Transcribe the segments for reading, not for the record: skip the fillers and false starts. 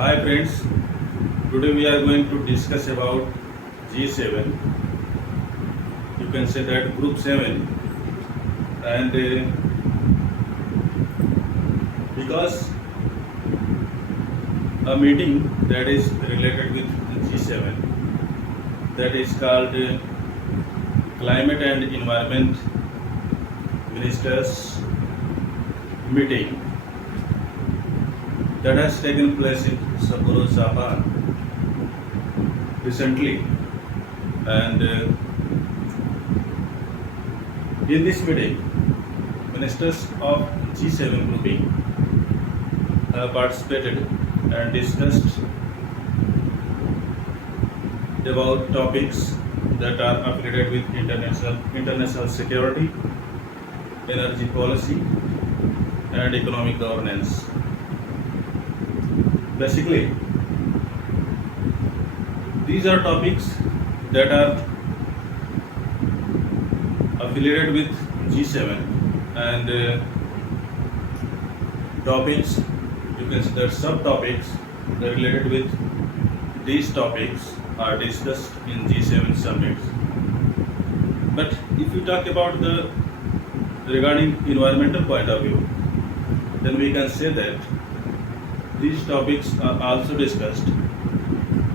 Hi friends, today we are going to discuss about G7. You can say that Group 7, and because a meeting that is related with G7, that is called Climate and Environment Ministers Meeting, that has taken place in Sapporo, Japan recently, and in this meeting, ministers of G7 grouping have participated and discussed about topics that are affiliated with international security, energy policy, and economic governance. Basically, these are topics that are affiliated with G7, and topics, you can see that subtopics that related with these topics are discussed in G7 summits. But if you talk about the regarding environmental point of view, then we can say that these topics are also discussed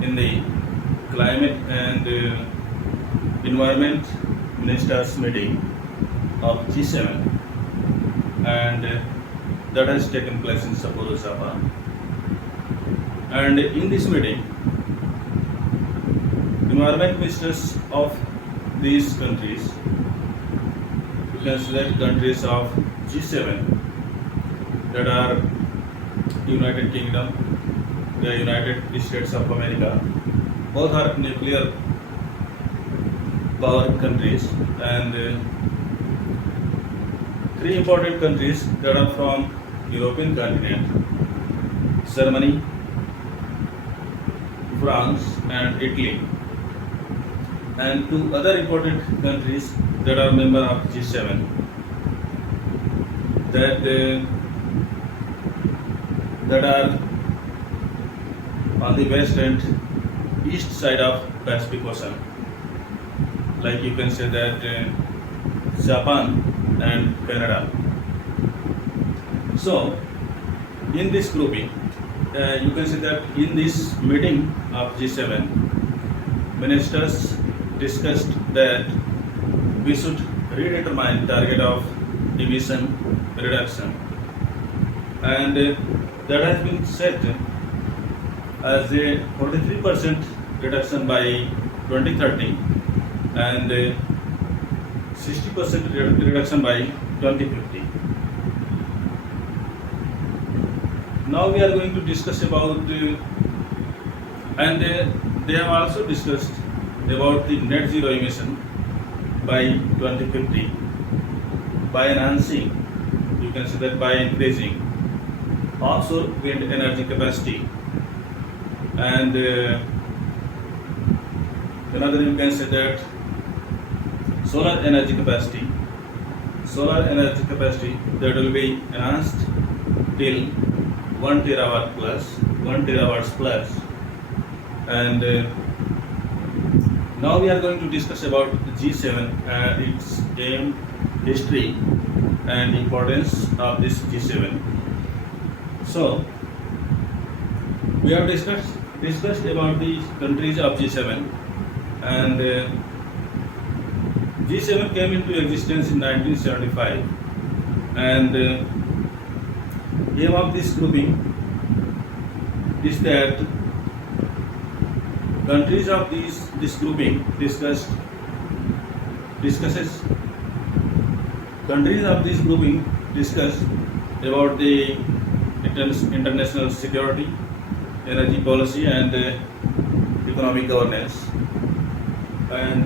in the climate and environment ministers meeting of G7, and that has taken place in Sapporo, Japan. And in this meeting, environment ministers of these countries, you can select countries of G7, that are United Kingdom, the United States of America, both are nuclear power countries, and three important countries that are from European continent: Germany, France, and Italy, and two other important countries that are member of G7, that are on the west and east side of Pacific Ocean. Like you can say that Japan and Canada. So in this grouping, you can say that in this meeting of G7, ministers discussed that we should redetermine target of emission reduction, and that has been set as a 43% reduction by 2030 and 60% reduction by 2050. Now we are going to discuss about and they have also discussed about the net zero emission by 2050 by enhancing, you can say that by increasing offshore wind energy capacity, and another you can say that solar energy capacity that will be enhanced till 1 terawatts plus, and now we are going to discuss about G7 and its aim, history, and importance of this G7. So we have discussed about the countries of G7, and G7 came into existence in 1975, and aim of this grouping is that countries of this grouping discusses discuss about the international security, energy policy, and economic governance. And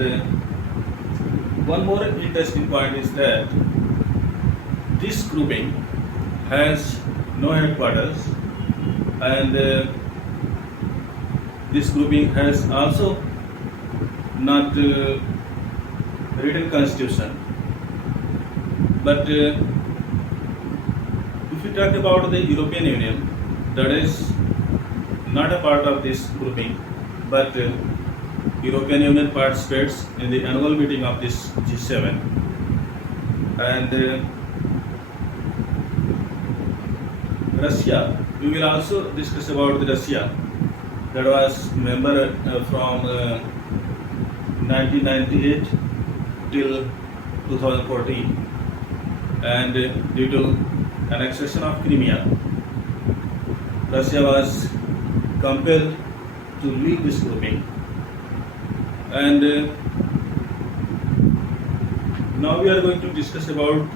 one more interesting point is that this grouping has no headquarters, and this grouping has also not written constitution. But if you talk about the European Union, that is not a part of this grouping, but European Union participates in the annual meeting of this G7, and Russia. We will also discuss about the Russia that was member from 1998 till 2014, and due to annexation of Crimea, Russia was compelled to leave this grouping. And now we are going to discuss about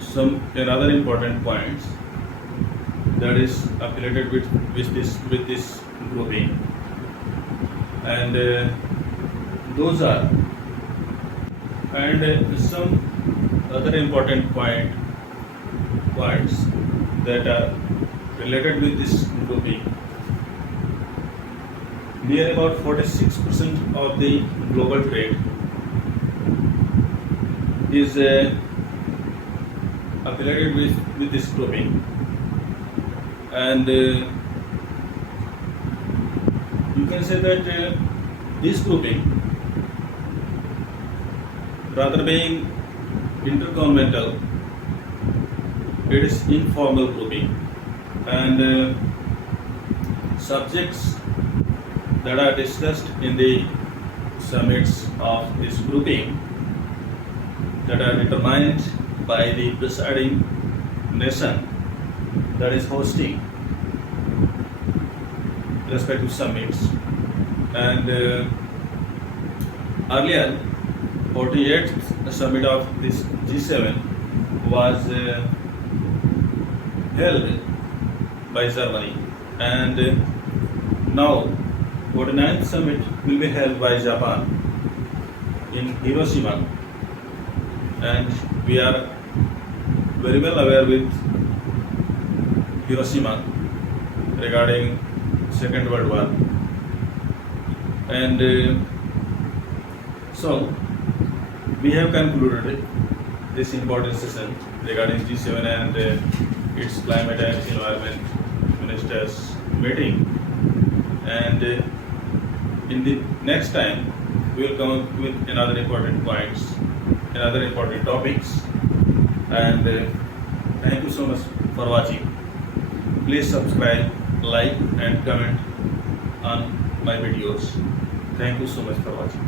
some another important points that is affiliated with this grouping, and those are some other important points that are related with this grouping. Near about 46% of the global trade is affiliated with this grouping, and you can say that this grouping, rather being intergovernmental, it is informal grouping, and subjects that are discussed in the summits of this grouping that are determined by the presiding nation that is hosting respective summits. And earlier 48th summit of this G7 was held by Germany, and now 49th summit will be held by Japan in Hiroshima, and we are very well aware with Hiroshima regarding Second World War, and so we have concluded this important session regarding G7 and its climate and environment ministers meeting, and in the next time we will come up with another important points, another important topics, and thank you so much for watching. Please subscribe, like and comment on my videos. Thank you so much for watching.